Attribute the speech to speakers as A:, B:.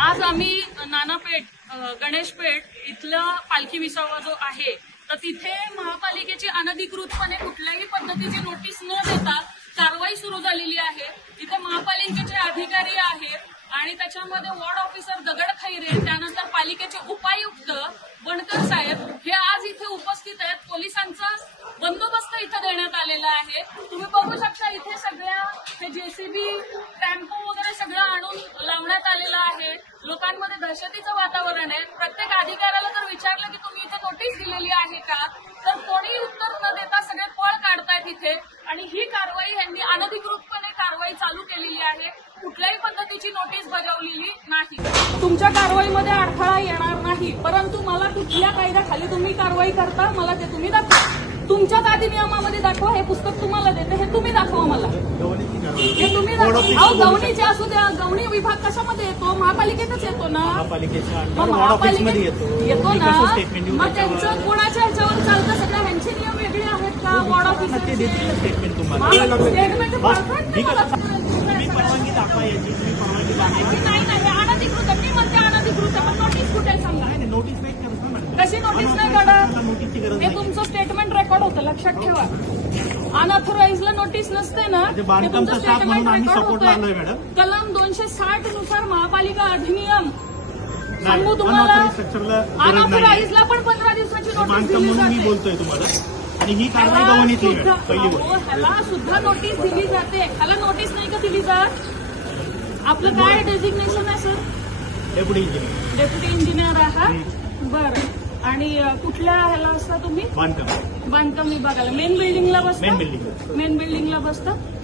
A: आज आम्ही नानापेठ गणेशपेठ इथला पालखी विसावा जो आहे तर तिथे महापालिकेची अनधिकृतपणे कुठल्याही पद्धतीची नोटीस न देता कारवाई सुरू झालेली आहे। तिथे महापालिकेचे अधिकारी आहेत आणि त्याच्यामध्ये वॉर्ड ऑफिसर दगड खैरे, त्यानंतर पालिकेचे उपायुक्त बनकर साहेब हे आज इथे उपस्थित आहेत। पोलिसांचा बंदोबस्त इथे देण्यात आलेला आहे। तुम्ही बघू शकता इथे सगळ्या हे जेसीबी टेम्पो वगैरे सगळं आणून लावण्यात आलेलं आहे। लोकांमध्ये दहशतीचं वातावरण आहे। प्रत्येक अधिकाऱ्याला जर विचारलं की तुम्ही इथे नोटीस दिलेली आहे का, तर कोणी उत्तर न देता सगळे पळ काढतायत इथे। आणि ही कारवाई यांनी अनधिकृतपणे कारवाई चालू केलेली आहे। कुठल्याही पद्धतीची नोटीस बजावलेली नाही। तुमच्या कारवाईमध्ये अडथळा येणार नाही, परंतु मला कुठल्या कायद्याखाली तुम्ही कारवाई करता मला ते तुम्ही दाखवा। तुमच्याच अधिनियमामध्ये दाखवा। हे पुस्तक तुम्हाला देते, हे तुम्ही दाखवा मला। हे तुम्ही दाखवा। गवणीचे असू द्या, गवणी विभाग कशामध्ये येतो? महापालिकेतच येतो ना। येतो ना। मग त्यांचं कोणाच्या ह्याच्यावर चालतं? सगळ्या ह्यांचे नियम वेगळे आहेत का? वॉर्ड ऑफिसरचे स्टेटमेंट नाही अनधिकृत। मी म्हणते अनधिकृत, नोटीस कुठे सांगा? कशी नोटीस नाही काढत? हे तुमचं स्टेटमेंट रेकॉर्ड होतं, लक्षात ठेवा। अनऑथोराइजला नोटीस नसते ना, हे तुमचं स्टेटमेंट रेकॉर्ड होतं। कलम 260 नुसार महापालिका अधिनियम सांगू तुम्हाला, अनऑथोराइजला पण 15 दिवसाची नोटीस दिली जाते।
B: बोलतोय तुम्हाला आणि ही कारवाई गव्हर्निंगची
A: ह्याला सुद्धा नोटीस दिली जाते। ह्याला नोटीस नाही का दिली जात? आपलं काय डेजिग्नेशन आहे सर? डेप्युटी इंजिनियर आहात, बरं। आणि कुठल्या ह्याला असता तुम्ही?
B: बांधकाम
A: विभागाला मेन बिल्डिंगला बसता?
B: मेन बिल्डिंग
A: मेन बिल्डिंगला बसता।